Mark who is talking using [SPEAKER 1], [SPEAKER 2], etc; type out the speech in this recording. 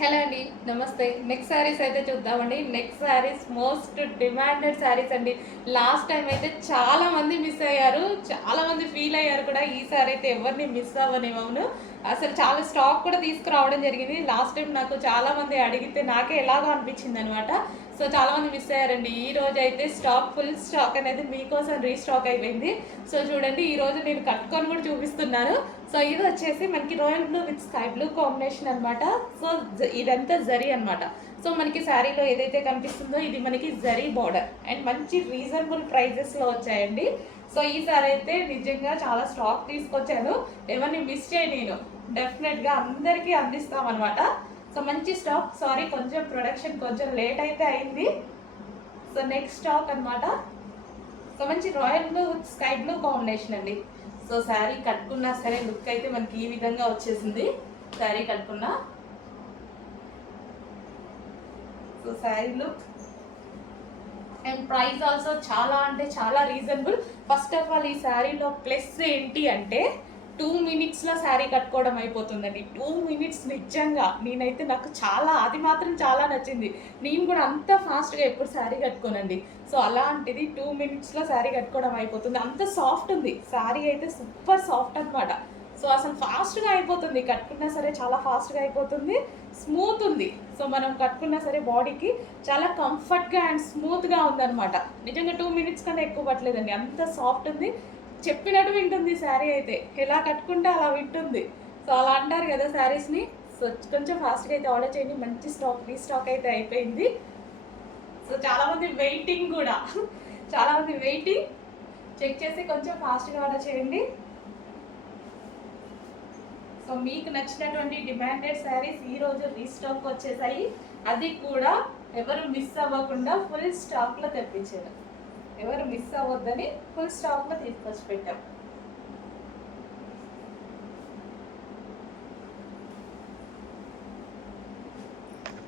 [SPEAKER 1] Hello అండి నమస్తే. Next saris అయితే చూద్దామండి. Next saris most demanded saris అండి. లాస్ట్ టైం అయితే చాలా మంది మిస్ అయ్యారు. చాలా మంది ఫీల్ అయ్యారు కూడా. ఈ అయితే ఎవరిని మిస్ అవును అసలు చాలా స్టాక్ కూడా తీసుకురావడం జరిగింది. లాస్ట్ టైం నాకు చాలా మంది అడిగితే నాకే ఎలాగో అనిపించింది అనమాట సో చాలా మంది మిస్ అయ్యారండి. ఈ రోజు అయితే స్టాక్ ఫుల్ స్టాక్ అనేది మీకోసం రీస్టాక్ అయిపోయింది. సో చూడండి ఈ రోజు నేను కట్టుకొని కూడా చూపిస్తున్నాను. సో ఇది వచ్చేసి మనకి royal blue with sky blue combination అనమాట సో జ- ఇదంతా జరీ అనమాట సో మనకి శారీలో ఏదైతే కనిపిస్తుందో ఇది మనకి జరీ బార్డర్ అండ్ మంచి రీజనబుల్ ప్రైజెస్లో వచ్చాయండి. సో ఈసారి అయితే నిజంగా చాలా స్టాక్ తీసుకొచ్చాను ఎవరిని మిస్ చేయ నేను. డెఫినెట్గా అందరికీ అందిస్తాం అనమాట సో మంచి స్టాక్ సారీ కొంచెం ప్రొడక్షన్ కొంచెం లేట్ అయితే అయింది. సో నెక్స్ట్ స్టాక్ అన్నమాట. సో మంచి royal blue with sky blue combination అండి. సో శారీ కట్టుకున్నా సరే లుక్ అయితే మనకి ఈ విధంగా వచ్చేసింది. శారీ కట్టుకున్నా. So sari look and price also చాలా అంటే చాలా రీజనబుల్ ఫస్ట్ ఆఫ్ ఆల్ ఈ శారీలో ప్లస్ ఏంటి అంటే టూ మినిట్స్లో శారీ కట్టుకోవడం అయిపోతుందండి. టూ మినిట్స్ నిజంగా నేనైతే నాకు చాలా అది మాత్రం చాలా నచ్చింది. నేను కూడా అంత ఫాస్ట్గా ఎప్పుడు శారీ కట్టుకోనండి. సో అలాంటిది టూ మినిట్స్లో శారీ కట్టుకోవడం అయిపోతుంది. అంత సాఫ్ట్ ఉంది. శారీ అయితే సూపర్ సాఫ్ట్ అన్నమాట. సో అసలు ఫాస్ట్గా అయిపోతుంది. కట్టుకున్నా సరే చాలా ఫాస్ట్గా అయిపోతుంది. స్మూత్ ఉంది. సో మనం కట్టుకున్నా సరే బాడీకి చాలా కంఫర్ట్గా అండ్ స్మూత్గా ఉందన్నమాట. నిజంగా టూ మినిట్స్ కన్నా ఎక్కువ పట్టలేదండి. అంత సాఫ్ట్ ఉంది. చెప్పినట్టు వింటుంది శారీ అయితే. ఎలా కట్టుకుంటే అలా వింటుంది. సో అలా అంటారు కదా శారీస్ని. సో కొంచెం ఫాస్ట్గా అయితే ఆర్డర్ చేయండి. మంచి స్టాక్ రీస్టాక్ అయితే అయిపోయింది. సో చాలామంది వెయిటింగ్ కూడా. చాలామంది వెయిటింగ్. చెక్ చేసి కొంచెం ఫాస్ట్గా ఆర్డర్ చేయండి. సో మీకు నచ్చినటువంటి డిమాండెడ్ శారీస్ ఈ రోజు రీస్టాక్ వచ్చేసాయి. అది కూడా ఎవరు మిస్ అవ్వకుండా ఫుల్ స్టాక్లో తెప్పించారు. ఎవరు మిస్ అవ్వద్దని ఫుల్ స్టాక్లో తీసుకొచ్చి పెట్టాం.